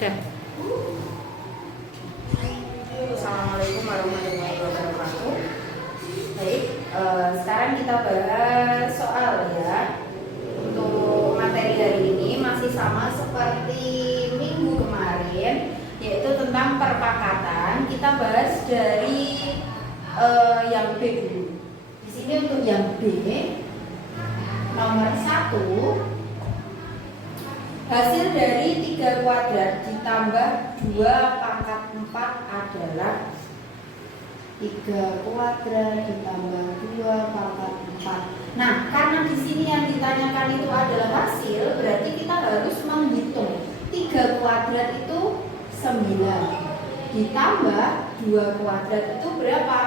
Oke. Assalamualaikum warahmatullahi wabarakatuh. Baik, sekarang kita bahas soal ya. Untuk materi hari ini masih sama seperti minggu kemarin, yaitu tentang perpakatan. Kita bahas dari yang B dulu. Di sini untuk yang B nomor 1, hasil dari 3 kuadrat ditambah 2 pangkat 4 adalah 3 kuadrat ditambah 2 pangkat 4. Nah, karena di sini yang ditanyakan itu adalah hasil, berarti kita harus menghitung 3 kuadrat itu 9 ditambah 2 kuadrat itu berapa?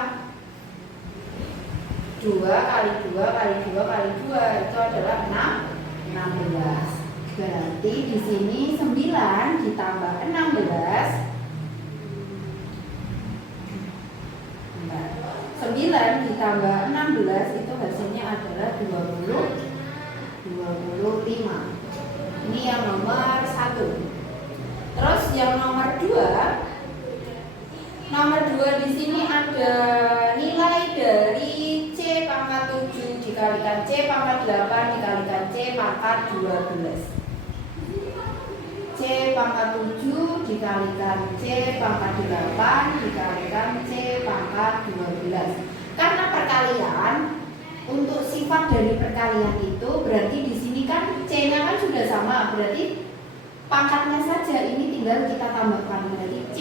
2 kali 2 kali 2 kali 2 itu adalah 16. Berarti di sini 9 ditambah 16. 9 ditambah 16 itu hasilnya adalah 25. Ini yang nomor 1. Terus yang nomor 2. Nomor 2 di sini ada nilai dari C pangkat 7 dikalikan C pangkat 8 dikalikan C pangkat 12. C pangkat 7 dikalikan C pangkat 8 dikalikan C pangkat 12. Karena perkalian, untuk sifat dari perkalian itu berarti di sini kan C-nya kan sudah sama, berarti pangkatnya saja ini tinggal kita tambahkan. Berarti C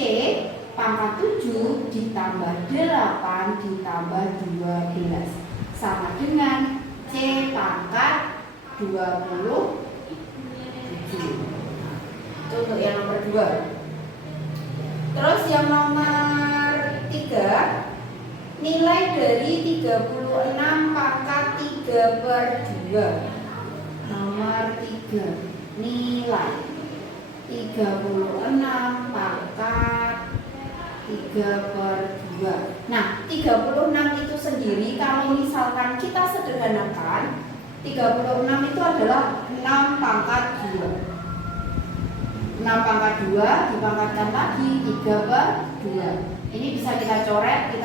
pangkat 7 ditambah 8 ditambah 12 sama dengan C pangkat 27. Itu untuk yang nomor 2. Terus yang nomor 3, nilai dari 36 pangkat 3/2. Nomor 3, nilai 36 pangkat 3/2. Nah, 36 itu sendiri kalau misalkan kita sederhanakan, 36 itu adalah 6 pangkat 2. 6 pangkat 2 dipangkatkan lagi 3/2. Ini bisa kita coret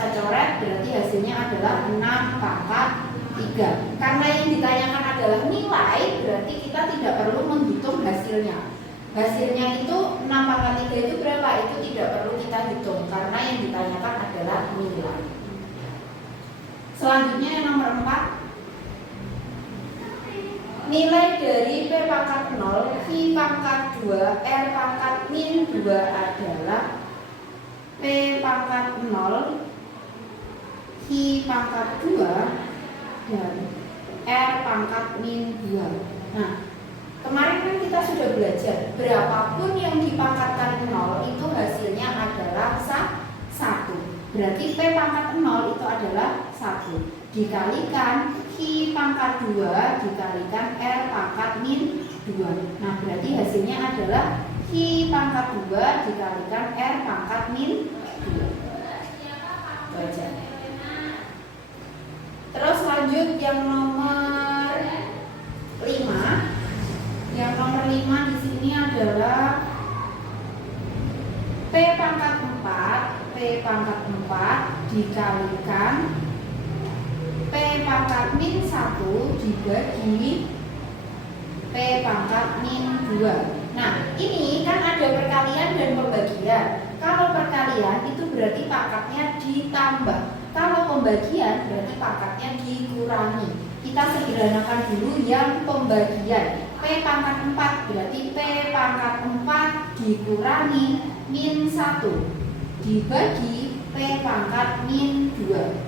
berarti hasilnya adalah 6 pangkat 3. Karena yang ditanyakan adalah nilai, berarti kita tidak perlu menghitung hasilnya. Hasilnya itu 6 pangkat 3 itu berapa? Itu tidak perlu kita hitung karena yang ditanyakan adalah nilai. Selanjutnya yang nomor 4, nilai dari P pangkat 0, Q pangkat 2, R pangkat min 2 adalah P pangkat 0, Q pangkat 2, dan R pangkat min 2. Nah, kemarin kan kita sudah belajar berapapun yang dipangkatkan 0 itu hasilnya adalah 1. Berarti P pangkat 0 itu adalah 1 dikalikan Q pangkat 2 dikalikan R pangkat min 2. Nah, berarti hasilnya adalah Q pangkat 2 dikalikan R pangkat min 2. Baca. Terus lanjut yang nomor 5. Yang nomor 5 di sini adalah P pangkat 4 dikalikan P pangkat min 1 dibagi P pangkat min 2. Nah, ini kan ada perkalian dan pembagian. Kalau perkalian itu berarti pangkatnya ditambah. Kalau pembagian berarti pangkatnya dikurangi. Kita sederhanakan dulu yang pembagian. P pangkat 4 berarti P pangkat 4 dikurangi min 1 dibagi P pangkat min 2.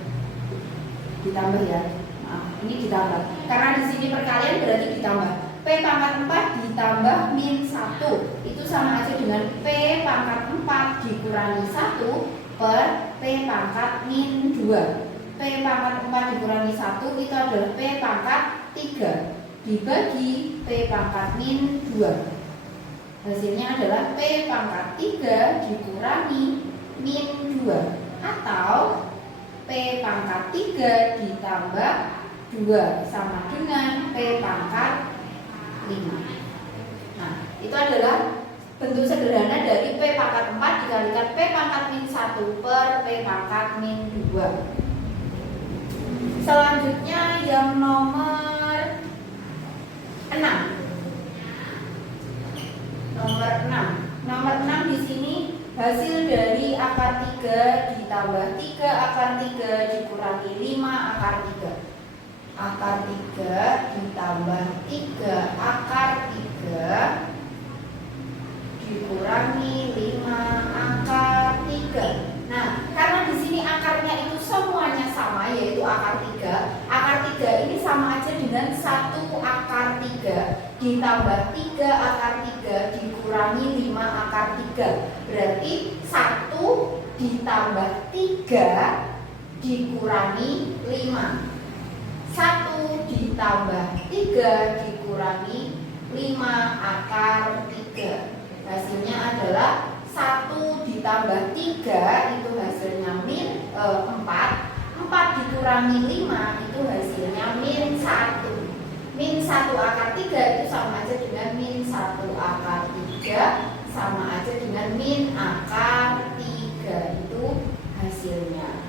Ditambah ya. Nah, ini ditambah. Karena di sini perkalian berarti ditambah. P pangkat 4 ditambah min 1 itu sama aja dengan P pangkat 4 dikurangi 1 per P pangkat min 2. P pangkat 4 dikurangi 1 itu adalah P pangkat 3 dibagi P pangkat min 2. Hasilnya adalah P pangkat 3 dikurangi min 2 atau P pangkat 3 ditambah 2 sama dengan P pangkat 5. Nah, itu adalah bentuk sederhana dari P pangkat 4 dikalikan P pangkat min 1 per P pangkat min 2. Selanjutnya yang nomor 6. Nomor 6 di sini hasil dari akar 3 ditambah 3 akar 3 dikurangi 5 akar 3. Akar 3 ditambah 3 akar 3 dikurangi 5 akar 3. Nah, karena di sini akarnya itu semuanya sama, yaitu akar 3. Akar 3 ini sama aja dengan 1 akar 3 ditambah 3 akar 3 dikurangi 5 akar 3. Berarti 1 ditambah 3 dikurangi 5. 1 ditambah 3 dikurangi 5 akar 3. Hasilnya adalah 1 ditambah 3 itu hasilnya min 4. 4 dikurangi 5 itu hasilnya min 1. Min 1 akar 3 itu sama aja dengan min 1 akar 3 sama aja dengan min akar 3. Itu hasilnya.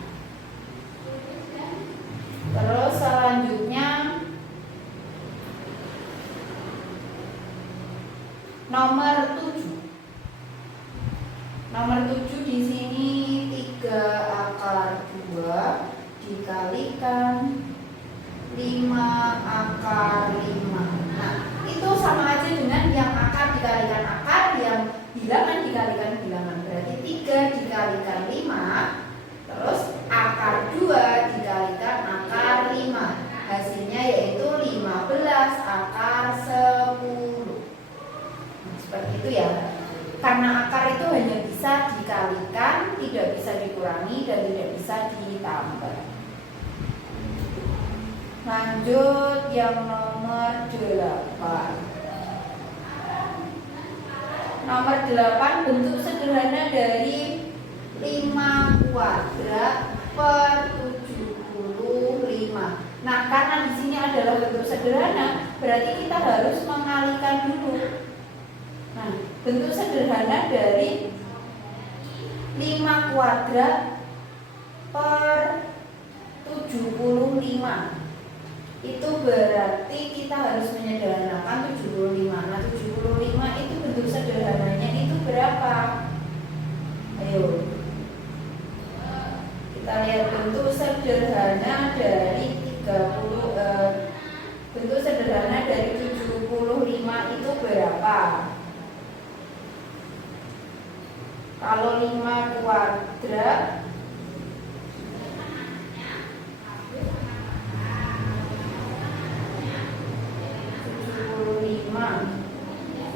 Terus selanjutnya nomor 7. Nomor 7 di sini 3 akar 2 dikalikan 5 akar 5. Nah, itu sama aja dengan yang akar dikalikan akar, yang bilangan dikalikan bilangan. Berarti 3 dikalikan 5, terus akar 2 dikalikan akar 5. Hasilnya yaitu 15 akar 10. Nah, seperti itu ya. Karena akar itu hanya bisa dikalikan, tidak bisa dikurangi dan tidak bisa ditambah. Lanjut yang nomor 8. Nomor 8 bentuk sederhana dari 5 kuadrat per 75. Nah, karena di sini adalah bentuk sederhana, berarti kita harus mengalikan dulu. Nah, bentuk sederhana dari 5 kuadrat per 75. Itu berarti kita harus menyederhanakan 75. Nah, 75 itu bentuk sederhananya itu berapa? Ayo. Kita lihat bentuk sederhana dari 30 bentuk sederhana dari 75 itu berapa? Kalau 5 kuadrat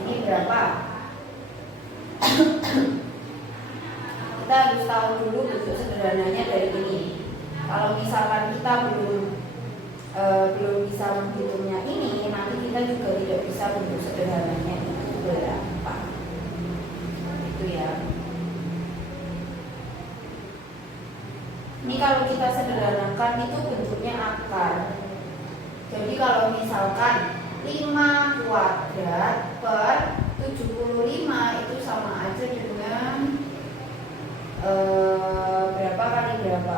ini berapa? Kita harus tahu dulu bentuk sederhananya dari ini. Kalau misalkan kita belum bisa menghitungnya ini, nanti kita juga tidak bisa bentuk sederhananya itu berapa. Itu ya. Ini kalau kita sederhanakan itu bentuknya akar. Jadi kalau misalkan 5 kuadrat per 75 itu sama aja dengan berapa kali berapa?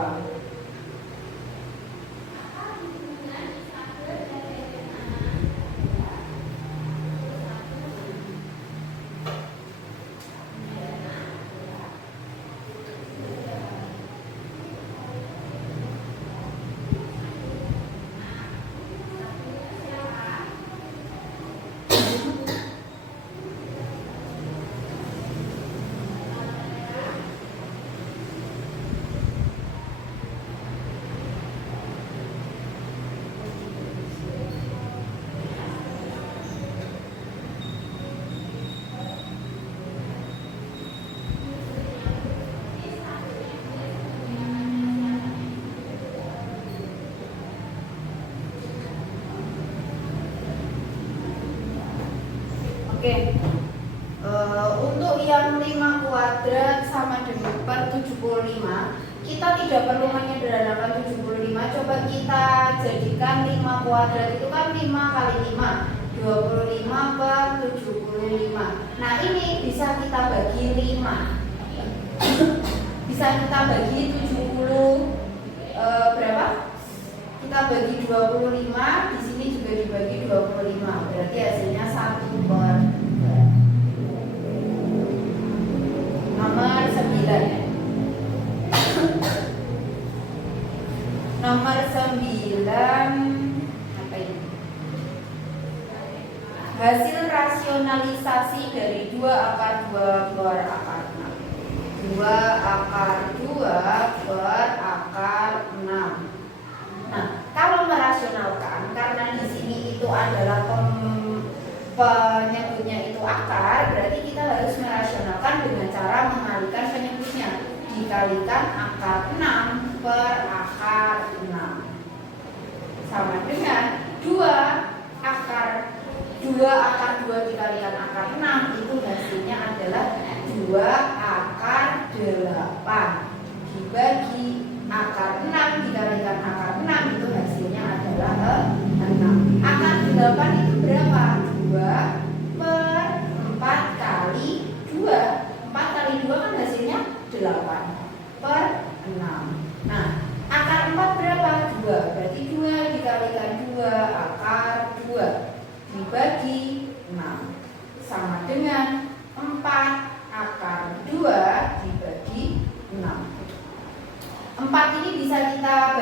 Oke. Untuk yang 5 kuadrat sama dengan per 75, kita tidak perlu menyederhanakan 75. Coba kita jadikan 5 kuadrat itu kan 5 kali 5, 25 per 75. 25. Nah ini bisa kita bagi 5. Bisa kita bagi 70 berapa? Kita bagi 25, di sini juga dibagi 25. Berarti hasilnya 1/2. Nomor 9. Nomor 9 apa ini? Hasil rasionalisasi dari 2 akar 2 per akar 6. 2 akar 2 per akar 6. Nah, kalau merasionalkan, karena di sini itu adalah penyebutnya itu akar, berarti kita harus merasionalkan dengan cara mengalihkan penyebutnya. Dikalikan akar 6 per akar 6 sama dengan 2 akar 2 dikalikan akar 6, itu hasilnya adalah 2 akar 8 dibagi akar 6 dikalikan akar 6, itu hasilnya adalah 6. Akar 8 itu berapa? 2 per 4 kali 2. 4 kali 2 kan hasilnya 8 per 6. Nah, akar 4 berapa? 2. Berarti 2 dikalikan 2 akar 2 dibagi 6 sama dengan 4 akar 2 dibagi 6. 4 ini bisa kita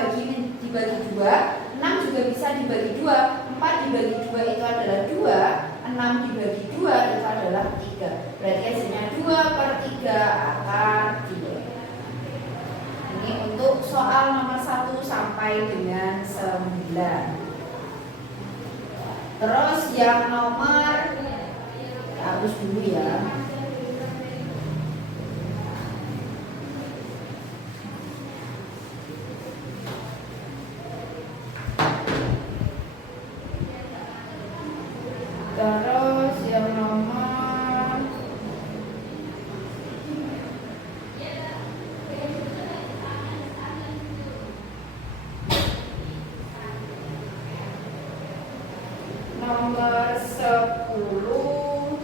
dibagi 2, 6 juga bisa dibagi 2. 4 dibagi 2 itu adalah 2, 6 dibagi 2 itu adalah 3. Berarti hasilnya 2/3 akar 3. Ini untuk soal nomor 1 sampai dengan 9. Terus yang nomor, hapus dulu ya. Terus yang nomor nomor 10.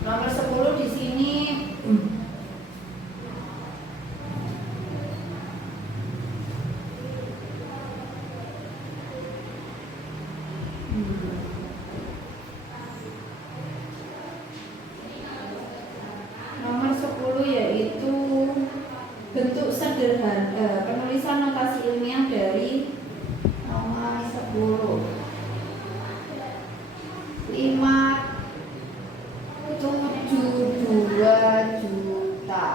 Nomor 10 di sini nomor 10 yaitu bentuk sederhana, penulisan notasi ilmiah dari nomor 10. 572 juta.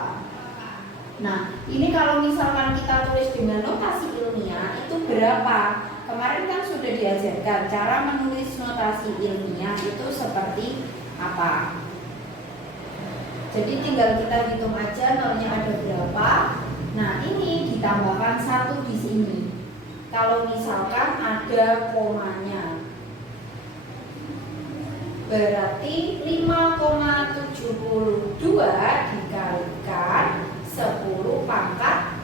Nah, ini kalau misalkan kita tulis dengan notasi ilmiah itu berapa? Kemarin kan sudah diajarkan cara menulis notasi ilmiah itu seperti apa. Jadi tinggal kita hitung aja nolnya ada berapa. Nah, ini ditambahkan 1 di sini. Kalau misalkan ada komanya, berarti 5,72 dikalikan 10 pangkat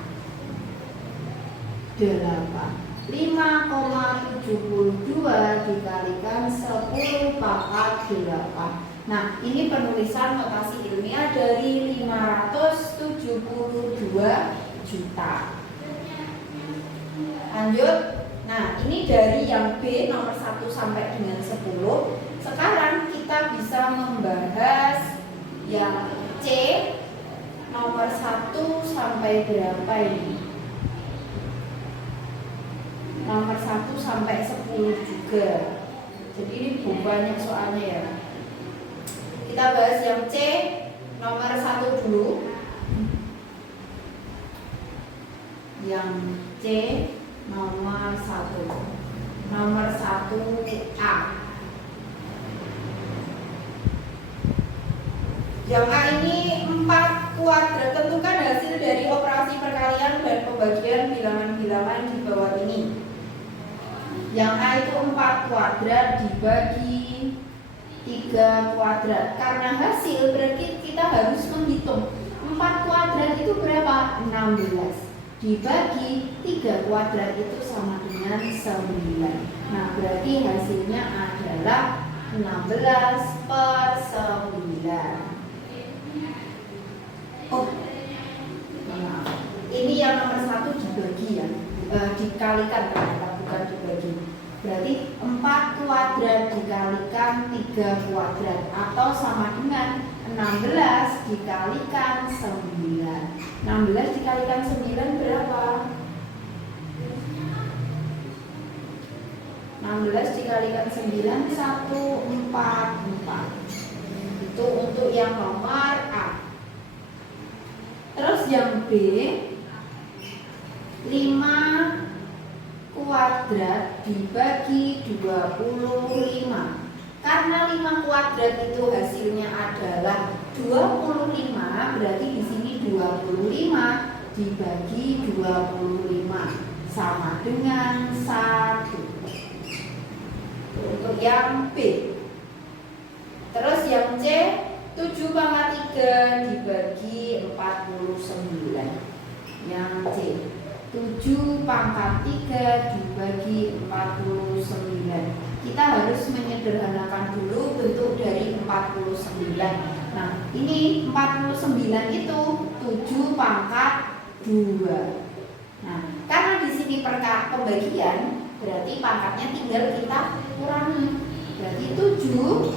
8. 5,72 dikalikan 10 pangkat 8. Nah, ini penulisan notasi ilmiah dari 572 juta. Lanjut. Nah, ini dari yang B nomor 1 sampai dengan 10. Sekarang kita bisa membahas yang C nomor 1 sampai berapa ini? Nomor 1 sampai 10 juga. Jadi ini banyak soalnya ya. Kita bahas yang C nomor 1 dulu. Yang C nomor 1. Nomor 1A. Yang A ini 4 kuadrat. Tentukan hasil dari operasi perkalian dan pembagian bilangan-bilangan di bawah ini. Yang A itu 4 kuadrat dibagi 3 kuadrat. Karena hasil berarti kita harus menghitung 4 kuadrat itu berapa? 16 dibagi 3 kuadrat itu sama dengan dengan 9. Nah, berarti hasilnya adalah 16/9. Oh, nah, ini yang nomor 1 dibagi ya, dikalikan ternyata, bukan dibagi. Berarti 4 kuadrat dikalikan 3 kuadrat, atau sama dengan 16 dikalikan 9. 16 dikalikan 9 berapa? 16 dikalikan 9 144. Itu untuk yang nomor A. Terus yang B, 5 kuadrat dibagi 25. Karena 5 kuadrat itu hasilnya adalah 25, berarti di sini 25 dibagi 25 sama dengan 1. Untuk yang B. Terus yang C, 7/3 dibagi 49. Yang C, 7/3 dibagi 49. Kita harus menyederhanakan dulu bentuk dari 49. Nah, ini 49 itu 7/2. Nah, karena di sini pembagian, berarti pangkatnya tinggal kita kurangi. Berarti 7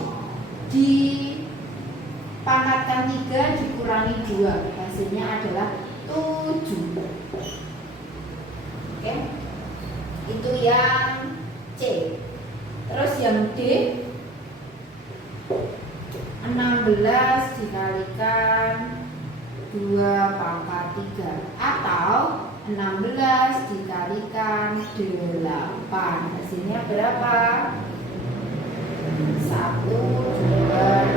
dipangkatkan 3 dikurangi 2, hasilnya adalah 7. Oke, itu yang C. Terus yang D, 16 dikalikan 2/3, atau 16 dikalikan 8. Hasilnya berapa? 1, 2,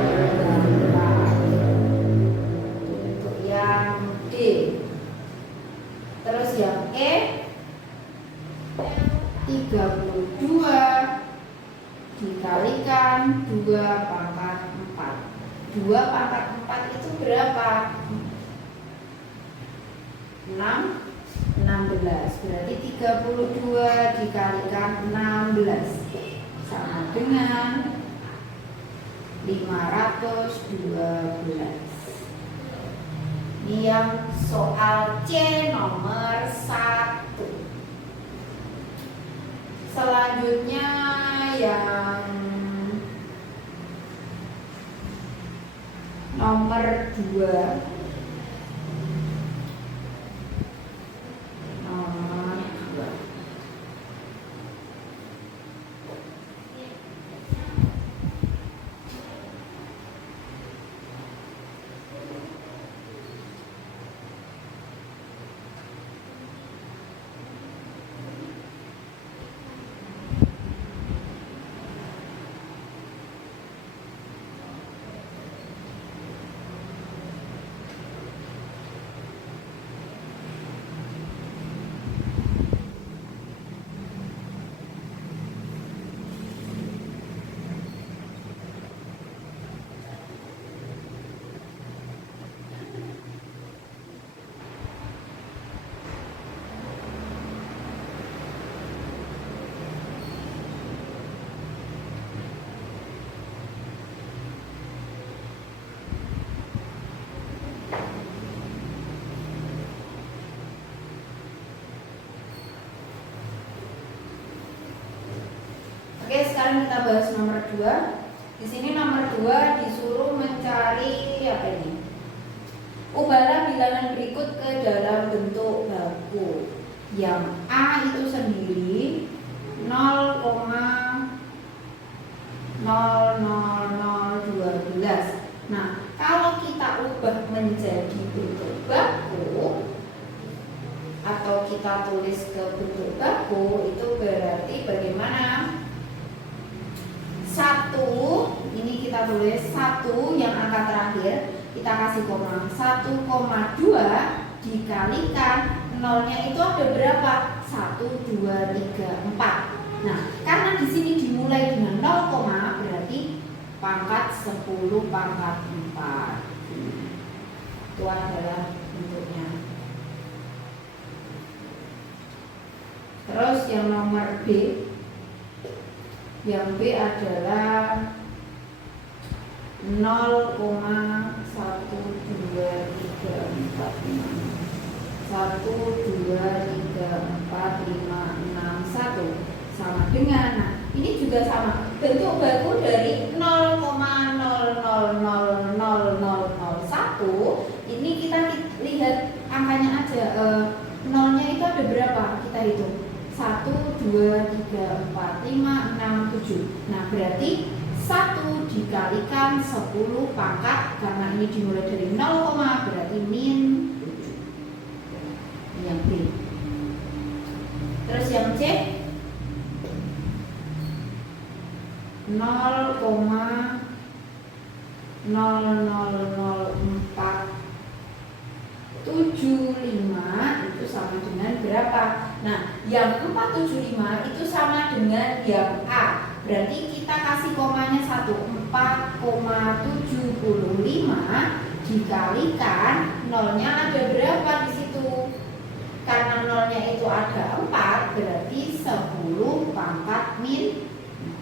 8. Untuk yang D. Terus yang E, 32 dikalikan 2/4. 2/4 itu berapa? 16. Berarti 32 dikalikan 16 sama dengan 512. Ini yang soal C nomor 1. Selanjutnya yang nomor 2. Oke, sekarang kita bahas nomor 2. Di sini nomor 2 disuruh mencari apa ini? Ubahlah bilangan berikut ke dalam bentuk baku. Yang A itu sendiri 0,00012. Nah, kalau kita ubah menjadi bentuk baku atau kita tulis ke bentuk baku, itu berarti bagaimana? 1, ini kita tulis 1 yang angka terakhir, kita kasih koma. 1,2 dikalikan nolnya itu ada berapa? 1, 2, 3, 4. Nah, karena di sini dimulai dengan 0, berarti pangkat 10/4. Itu adalah bentuknya. Terus yang nomor B, yang B adalah 0,1, 2, 3, 4, 5, 1, 2, 3, 4, 5, 6, 1 sama dengan, nah ini juga sama, bentuk baku dari 0,000001. Ini kita lihat angkanya aja, nolnya itu ada berapa, kita hitung 1, 2, 3, 4, 5, 6, 7. Nah berarti 1 dikalikan 10 pangkat, karena ini dimulai dari 0, berarti min 7. Yang B. Terus yang C 0,00475 itu sama dengan berapa? Nah, yang 475 itu sama dengan yang A. Berarti kita kasih komanya 1, 4,75 dikalikan nolnya ada berapa di situ? Karena nolnya itu ada 4, berarti 10 pangkat min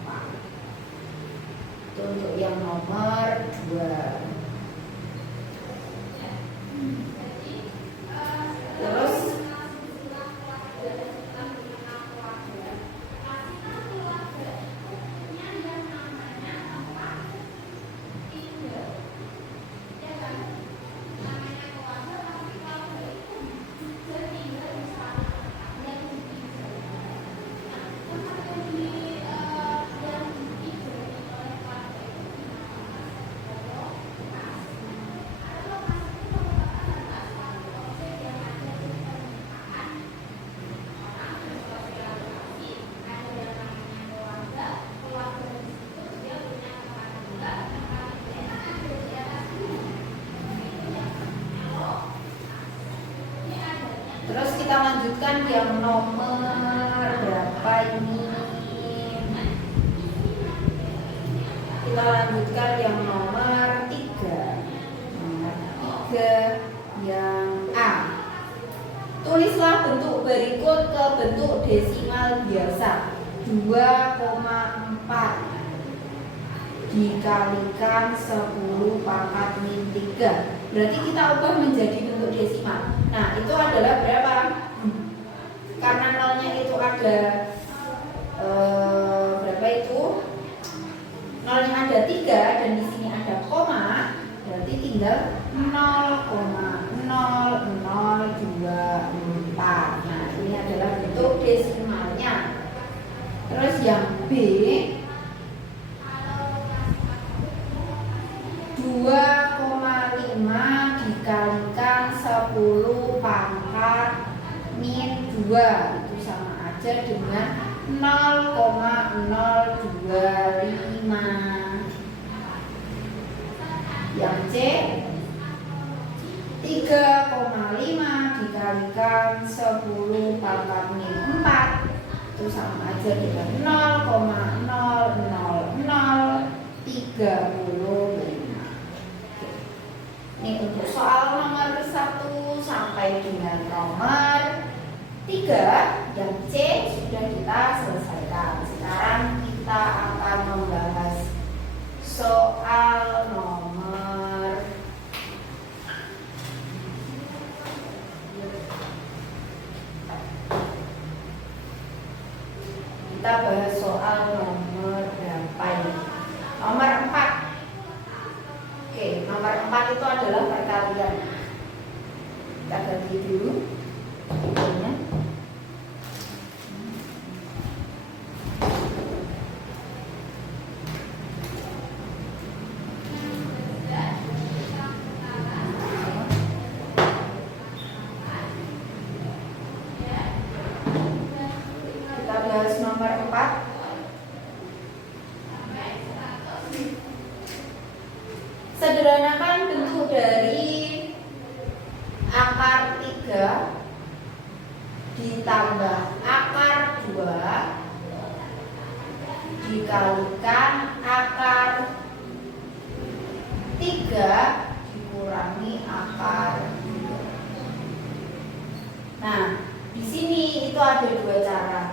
4. Itu untuk yang nomor 2. Terus kita lanjutkan yang nomor berapa ini? Kita lanjutkan yang nomor 3. Nomor 3 yang A. Tulislah bentuk berikut ke bentuk desimal biasa. 2,4 dikalikan 10 pangkat min 3. Berarti kita ubah menjadi bentuk desimal. Nah, itu adalah berapa? Karena nolnya itu ada berapa itu? Nolnya ada 3 dan di sini ada koma, berarti tinggal 0,0024. Nah, ini adalah bentuk desimalnya. Terus yang B 2,5 dikalikan 10 pangkat min 2, itu sama aja dengan 0,025. Yang C 3,5 dikalikan 10 pangkat min 4, itu sama aja dengan 0,00035. Ini untuk soal nomor 1 sampai dengan nomor 3. Yang C sudah kita selesaikan. Sekarang kita akan membahas soal nomor berapa ini? Nomor 4. Oke, nomor 4 itu adalah perkalian. Kita ganti dulu. Kita bahas nomor 4. Sederhanakan bentuk dari akar 3 ditambah akar 2 dikalikan akar 3 dikurangi akar 2. Nah, di sini itu ada 2 cara.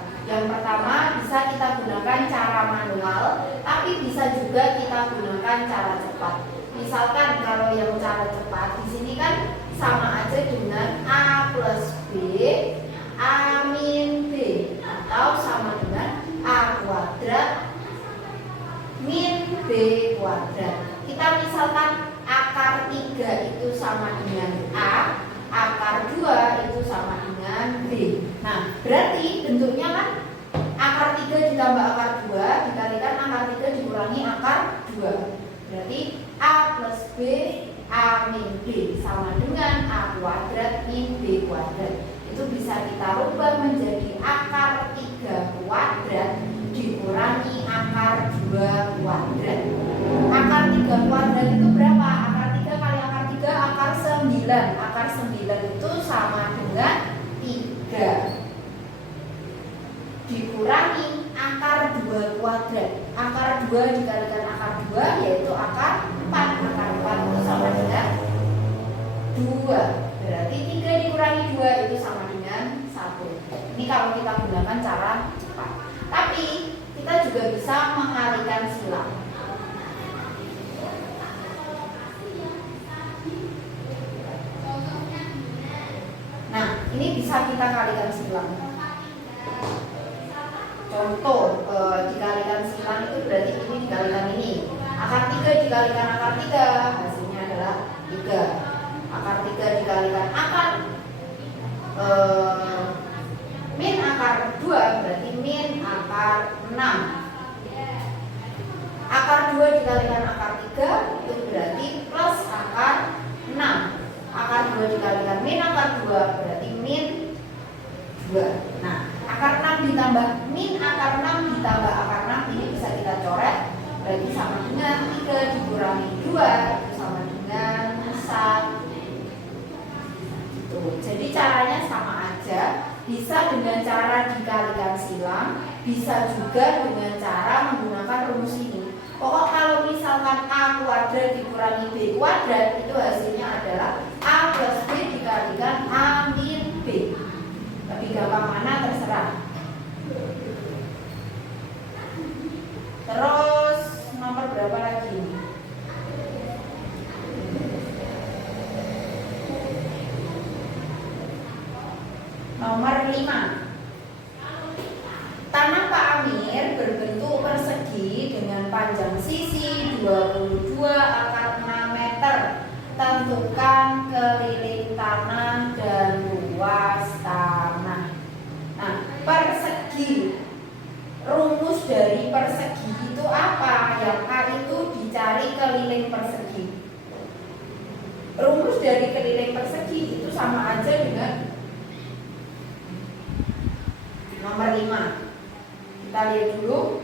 bisa juga kita gunakan cara cepat. Misalkan kalau yang cara cepat di sini kan sama aja dengan A plus B A min B, atau sama dengan A kuadrat min B kuadrat. Kita misalkan akar 3 itu sama dengan A, akar 2 itu sama dengan B. Nah, berarti bentuknya kan akar 3 ditambah akar 2 dikalikan akar 3 dikurangi akar 2. Berarti A plus B A min B sama dengan A kuadrat min B kuadrat. Itu bisa kita rubah menjadi akar 3 kuadrat dikurangi akar 2 kuadrat. Akar 3 kuadrat itu berapa? Akar 3 kali akar 3 akar 9. Akar 9 itu sama dengan 3 dikurangi akar 2 kuadrat. Akar 2 dikalikan akar 2 yaitu akar 4. Akar 4 itu sama dengan 2. Berarti 3 dikurangi 2 itu sama dengan 1. Ini kalau kita gunakan cara cepat. Tapi kita juga bisa mengalihkan silang. Nah, ini bisa kita kalikan silang. Contoh, dikalikan silang itu berarti ini dikalikan ini. Akar 3 dikalikan akar 3, hasilnya adalah 3. Akar 3 dikalikan akar min akar 2 berarti min akar 6. Akar 2 dikalikan akar 3 itu berarti plus akar 6. Akar 2 dikalikan min akar 2 berarti min 2. Nah, akar 6 ditambah min akar 6 ditambah akar 6 ini bisa kita coret. Berarti sama dengan 3 dikurangi 2 itu sama dengan 1. Jadi caranya sama aja, bisa dengan cara dikalikan silang, bisa juga dengan cara menggunakan rumus ini. Pokok kalau misalkan A kuadrat dikurangi B kuadrat itu hasilnya adalah A plus B dikalikan A min B. Lebih gampang mana terserah. Terus nomor berapa lagi? Nomor 5. Tanah Pak Amir berbentuk persegi dengan panjang sisi 22 akar 6 meter. Tentukan keliling tanah dan luas tanah. Nah, persegi. Rumus dari persegi itu apa? Yang A itu dicari keliling persegi. Rumus dari keliling persegi itu sama aja dengan nomor 5. Kita lihat dulu.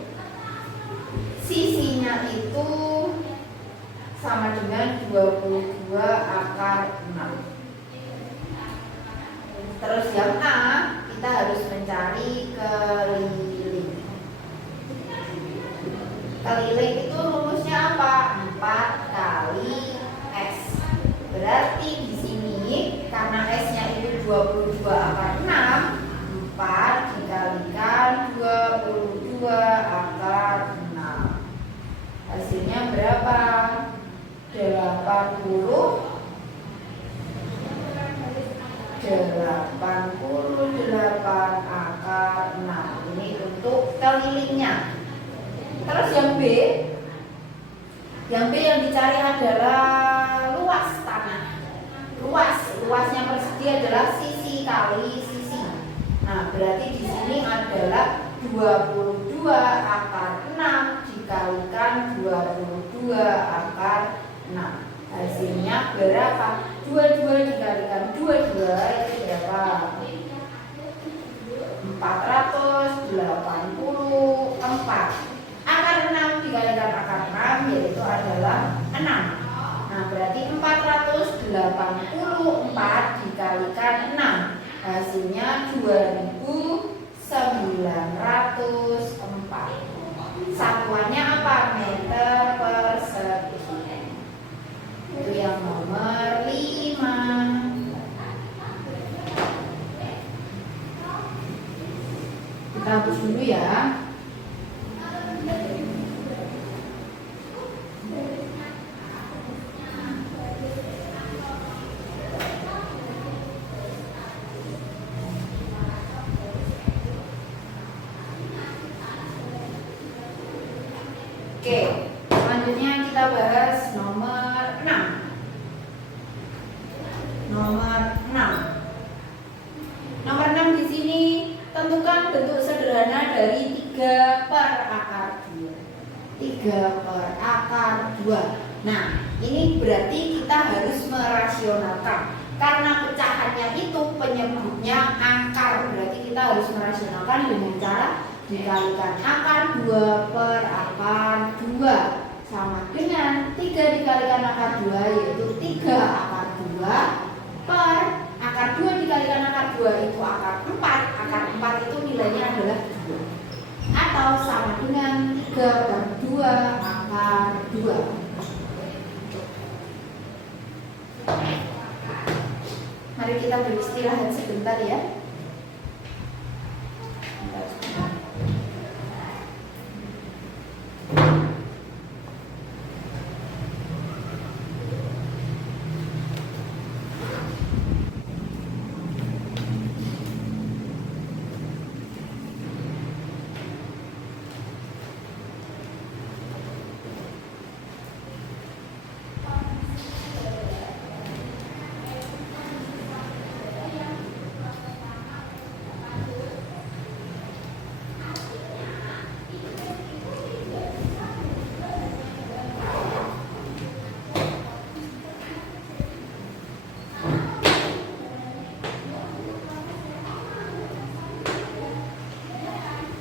Sisinya itu sama dengan 22 akar 6. Terus yang A kita harus mencari keliling. Keliling itu rumusnya apa? 4 kali S. Berarti di sini karena S-nya itu 22 akar 6, 4 dikalikan 22 akar 6. Hasilnya berapa? 88 akar 6. Ini untuk kelilingnya. Terus yang B yang dicari adalah luas tanah. Luasnya persegi adalah sisi kali sisi. Nah, berarti di sini adalah 22 akar 6 dikalikan 22 akar 6. Hasilnya berapa? 22 dikalikan 22 itu berapa? 484. Akar 6 dikalikan akar 6 yaitu adalah 6. Nah, berarti 484 dikalikan 6. Hasilnya 2904. Satuannya apa? Meter persegi. Itu yang nomor 5. Kita hapus dulu ya. Oke, selanjutnya kita bahas nomor 6. Nomor 6 di sini tentukan bentuk sederhana dari 3 per akar 2. 3 per akar 2. Nah, ini berarti kita harus merasionalkan. Karena pecahannya itu penyebutnya akar, berarti kita harus merasionalkan dengan cara dikalikan akar 2 per akar 2 sama dengan 3 dikalikan akar 2, yaitu 3 akar 2 per akar 2 dikalikan akar 2 itu akar 4. Akar 4 itu nilainya adalah 2, atau sama dengan 3 per 2 akar 2. Mari kita beristirahat sebentar ya.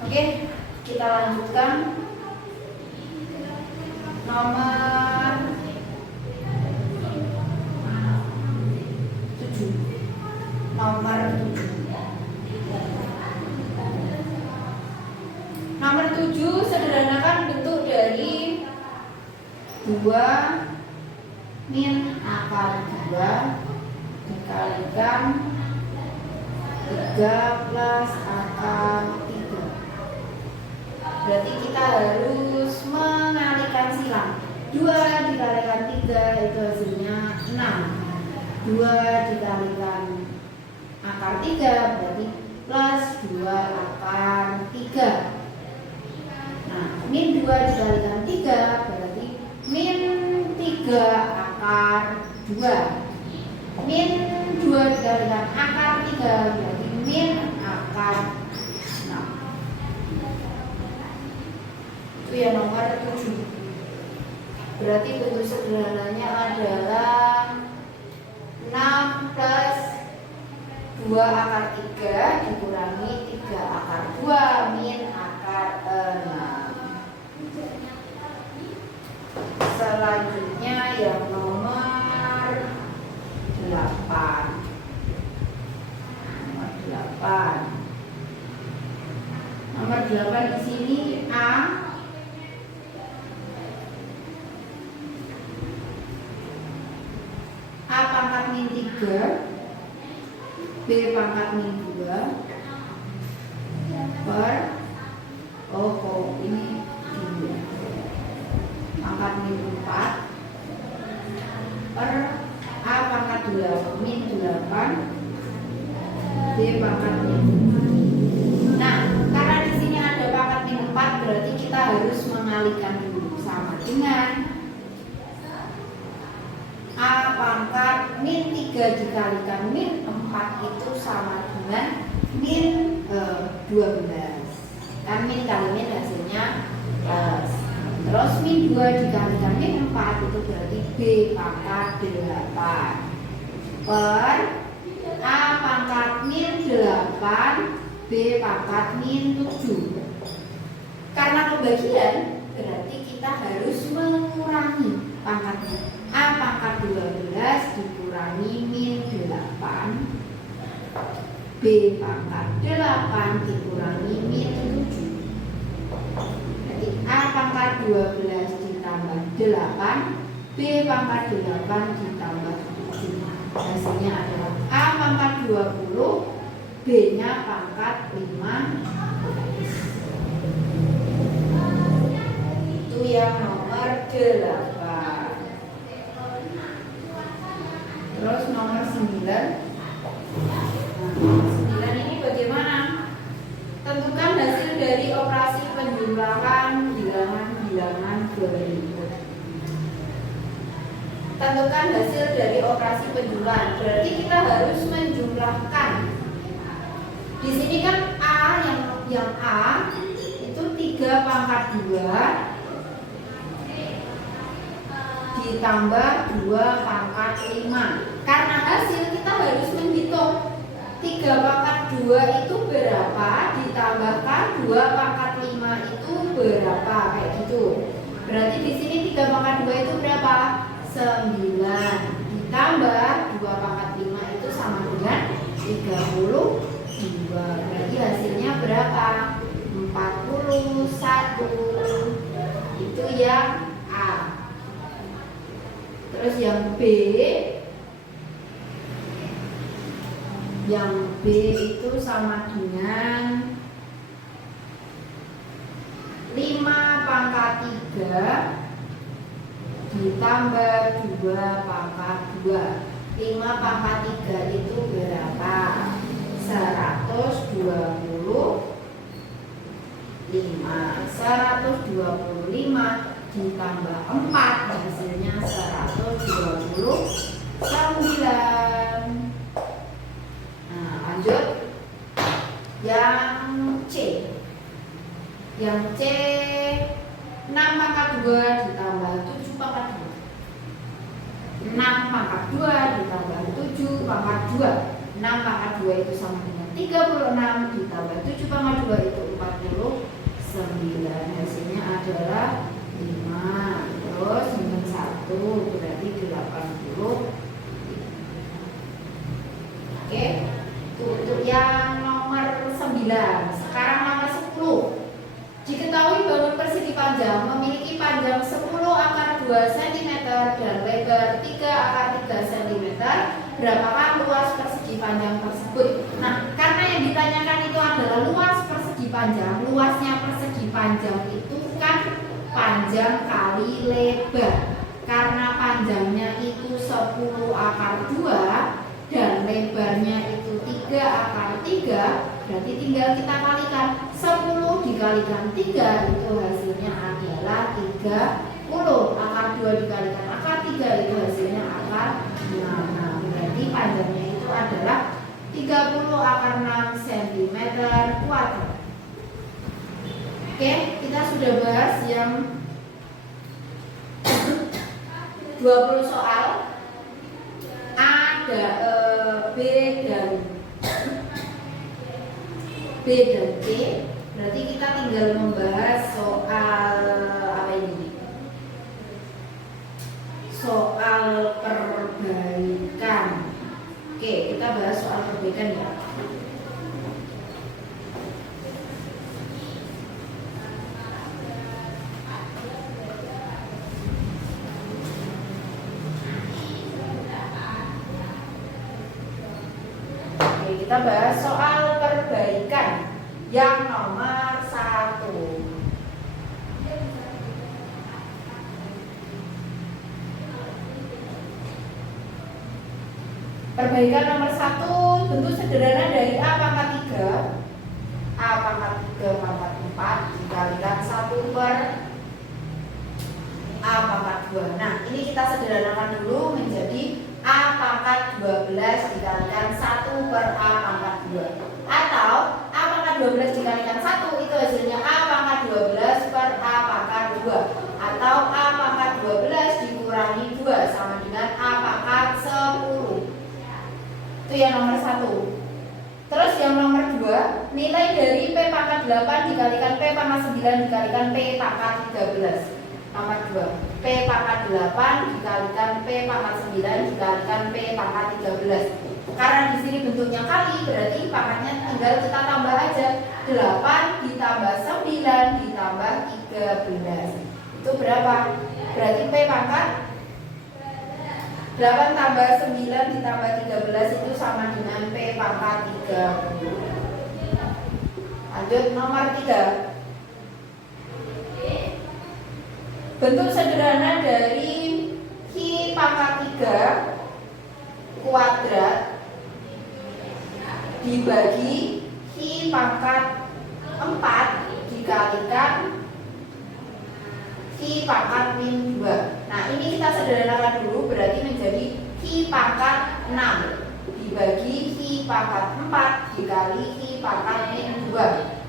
Oke, kita lanjutkan nomor 7. Nomor 7 sederhanakan bentuk dari 2 min akar 2 dikalikan 3 plus akar 3. Berarti kita harus mengalihkan silang. 2 dikalikan 3 itu hasilnya 6. 2 dikalikan akar 3 berarti plus 2 akar 3. Nah, min 2 dikalikan 3 berarti min 3 akar 2. Min 2 dikalikan akar 3 berarti min akar 6. Itu ya nomor 7. Berarti bentuk sederhananya adalah 6 plus 2 akar 3 dikurangi 3 akar 2 min akar 6. Selanjutnya yang nomor 8. Nomor 8 di sini A pangkat min 3 B pangkat min 2 per ini 2 pangkat min 4 per A pangkat 2 min 8 B pangkat min 4. Nah, karena di sini ada pangkat min 4 berarti kita harus mengalihkan dulu, sama dengan A pangkat min 3 dikalikan min 4 itu sama dengan min 12. Kan min kali min hasilnya plus. Terus min 2 dikalikan min 4 itu berarti B pangkat 8 per A pangkat min 8 B pangkat min 7. Karena pembagian berarti kita harus mengurangi pangkatnya. A pangkat 12 dikurangi min 8 B pangkat 8 dikurangi min 7. Jadi A pangkat 12 ditambah 8 B pangkat 8 ditambah 7. Hasilnya adalah A pangkat 20 B nya pangkat 5. Itu yang nomor 8. Terus nomor 9. Nomor 9 ini bagaimana? Tentukan hasil dari operasi penjumlahan bilangan-bilangan B. 2000. Tentukan hasil dari operasi penjumlahan. Berarti kita harus menjumlahkan. Di sini kan A yang A itu 3 pangkat 2 ditambah 2 pangkat 5. Karena hasil kita harus menghitung 3 pangkat 2 itu berapa ditambahkan 2 pangkat 5 itu berapa, kayak gitu. Berarti di sini 3 pangkat 2 itu berapa? 9 ditambah 2 pangkat 5 itu sama dengan 32. Berarti hasilnya berapa? 41. Itu yang A. Terus yang B itu sama dengan 5 pangkat 3 ditambah 2 pangkat 2. 5 pangkat 3 itu berapa? 125. 125 ditambah 4 hasilnya 129. Nah, lanjut yang C. Yang C 6 pangkat 2 ditambah 7 pangkat 2. 6 pangkat 2 ditambah 7 pangkat 2. 6 pangkat 2 itu sama dengan 36 ditambah 7 pangkat 2 itu 49. Hasilnya adalah 5. Terus dengan 1 berarti 80. Oke, itu untuk yang nomor 9. Sekarang nomor 10. Diketahui bangun persegi panjang memiliki panjang 10 akar 2 cm dan lebar 3 akar 3 cm. Berapakah luas persegi panjang tersebut? Nah, karena yang ditanyakan itu adalah luas persegi panjang. Luasnya persegi panjang itu kan panjang kali lebar. Karena panjangnya itu 10 akar 2 dan lebarnya itu 3 akar 3, berarti tinggal kita kalikan. 10 dikalikan 3 itu hasilnya adalah 30. Akar 2 dikalikan akar 3 itu hasilnya akar 6. Nah, berarti panjangnya itu adalah 30 akar 6 cm kuadrat. Oke, kita sudah bahas yang 20 soal. B dan C. Berarti kita tinggal membahas soal apa ini? Soal perbaikan. Oke, kita bahas soal perbaikan ya. Kita bahas soal perbaikan yang nomor 1. Perbaikan nomor 1, bentuk sederhana dari A pangkat 3. A pangkat 3 pangkat 4 dikalikan 1 per A pangkat 2. Nah, ini kita sederhanakan dulu menjadi A pangkat 12 dikalikan 1 per A pangkat 2. Atau A pangkat 12 dikalikan 1 itu hasilnya A pangkat 12 per A pangkat 2. Atau A pangkat 12 dikurangi 2 sama dengan A pangkat 10. Itu yang nomor 1. Terus yang nomor 2, nilai dari P pangkat 8 dikalikan P pangkat 9 dikalikan P pangkat 13. Pangkat 2. P pangkat 8 dikalikan P pangkat 9 dikalikan P pangkat 13. Karena di sini bentuknya kali, berarti pangkatnya tinggal kita tambah aja. 8 ditambah 9 ditambah 13. Itu berapa? Berarti P pangkat 8 tambah 9 ditambah 13 itu sama dengan P pangkat 30. Lanjut nomor 3. Bentuk sederhana dari Q pangkat 3 kuadrat dibagi Q pangkat 4 dikalikan Q Ki pangkat min 2. Nah ini kita sederhanakan dulu, berarti menjadi Ki pangkat 6 dibagi Ki pangkat 4 dikali Ki pangkat min 2.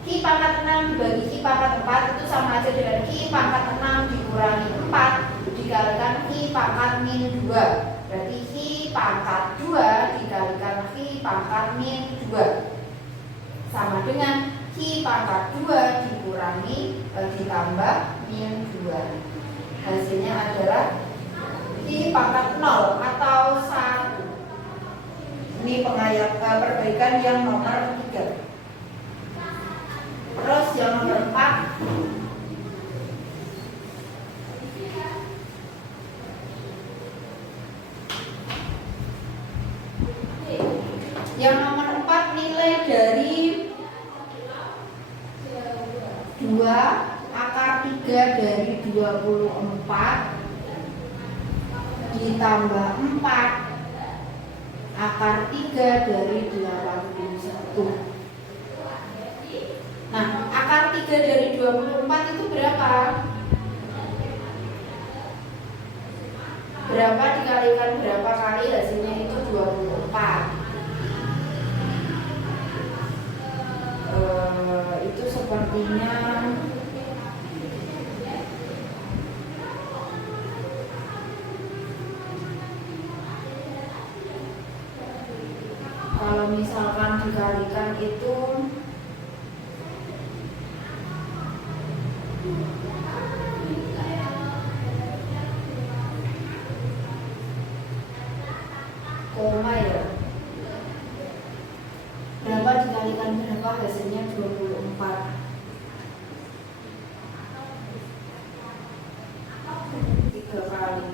Ki pangkat 6 dibagi Ki pangkat 4 itu sama aja dengan Ki pangkat 6 dikurangi 4 dikalikan Ki pangkat min 2. Berarti Ki pangkat 2 dikalikan Ki pangkat min 2 sama dengan Ki pangkat 2 dikurangi ditambah min 2. Hasilnya adalah Ki pangkat 0 atau 1. Ini perbaikan yang nomor 3. Terus yang nomor 4, yang nomor 4 nilai dari 2 akar 3 dari 24 ditambah 4 akar 3 dari 81. Nah, akar 3 dari 24 itu berapa? Berapa dikalikan berapa kali, hasilnya itu 24. Itu sepertinya kalau misalkan dikalikan itu koma ya. Berapa dikalikan berapa, hasilnya 24. 3 kali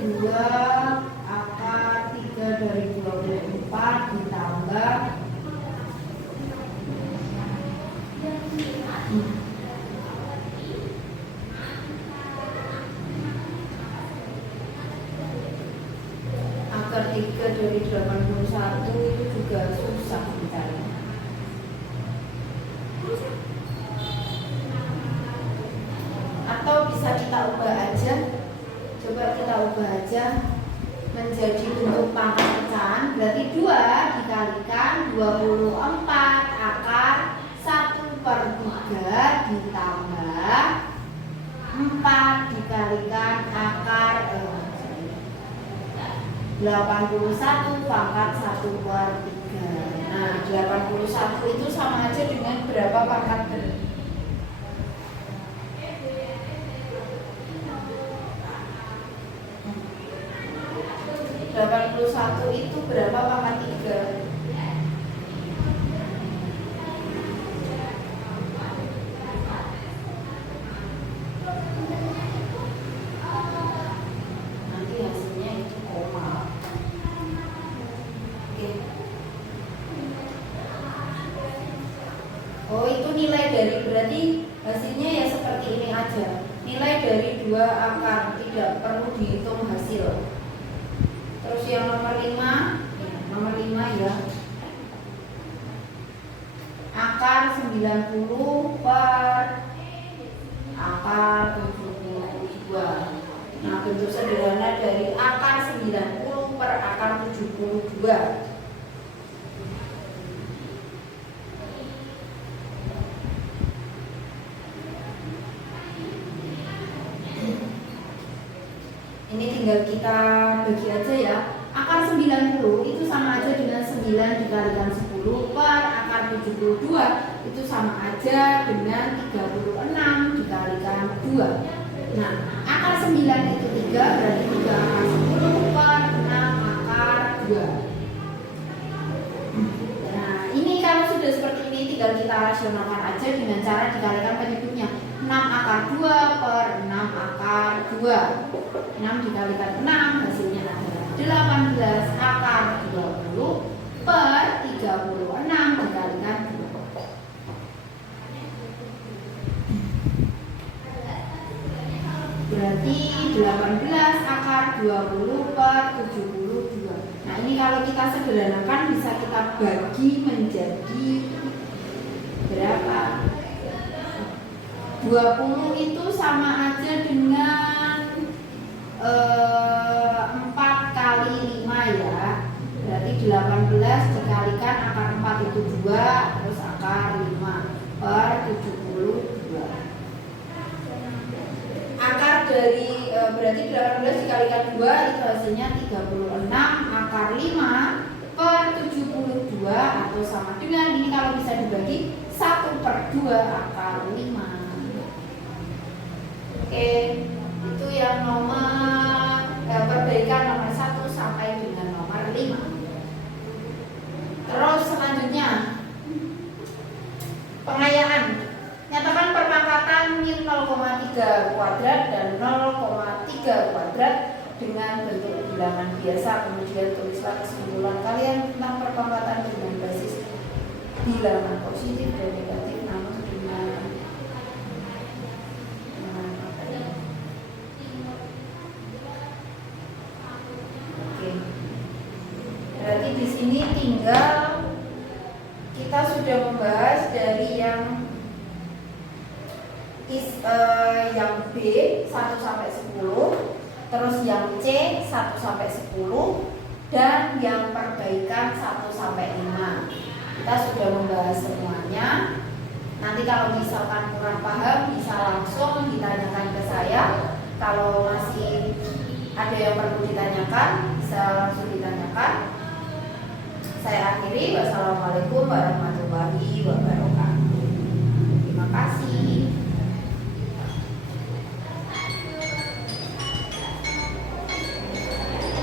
2 akar 3 dari 24 ditambah akar 3 dari 81 itu juga susah dicari. Atau bisa kita ubah aja. Coba kita ubah aja menjadi bentuk pangkat pecahan. Berarti 2 dikalikan 24 akar 1/3 ditambah 4 dikalikan akar 81 pangkat 1/3. Nah 81 itu sama aja dengan berapa pangkat 81 itu berapa pangkat 3? Nanti hasilnya itu koma. Oke. Oh itu nilai dari, berarti hasilnya ya seperti ini aja. Nilai dari 2 akar, tidak perlu dihitung hasil. Terus yang nomor 5 ya, akar 90 per akar 72. Nah bentuk sederhana dari akar 90 per akar 72. Ini tinggal kita bagi aja ya. Akar 90 itu sama aja dengan 9 dikalikan 10 per akar 72 itu sama aja dengan 36 dikalikan 2. Nah, akar 9 itu 3, berarti 3 akar 10 per 6 akar 2. Nah, ini kalau sudah seperti ini tinggal kita rasionalkan aja dengan cara dikalikan penyebutnya. 6 akar 2 per 6 akar 2. 6 dikalikan 6 hasilnya adalah 18 akar 20 per 36 dikalikan 2. Berarti 18 akar 20 per 72. Nah ini kalau kita sederhanakan bisa kita bagi menjadi berapa? 20 itu sama aja dengan 4 kali 5 ya. Berarti 18 dikalikan akar 4 itu 2, terus akar 5 per 72. Akar dari berarti 18 dikalikan 2 itu hasilnya 36 akar 5 per 72, atau sama dengan ini kalau bisa dibagi 1/2 akar 5. Oke, itu yang nomor perbaikan nomor 1 sampai dengan nomor 5. Terus selanjutnya pengayaan. Nyatakan perpangkatan min 0,3 kuadrat dan 0,3 kuadrat dengan bentuk bilangan biasa. Kemudian tulislah kesimpulan kalian tentang perpangkatan dengan basis bilangan positif dan negatif, namun dengan berarti di sini tinggal kita sudah membahas dari yang B 1 sampai 10, terus yang C 1 sampai 10, dan yang perbaikan 1 sampai 5. Kita sudah membahas semuanya. Nanti kalau misalkan kurang paham bisa langsung ditanyakan ke saya. Kalau masih ada yang perlu ditanyakan bisa langsung ditanyakan. Saya akhiri. Wassalamualaikum warahmatullahi wabarakatuh. Terima kasih.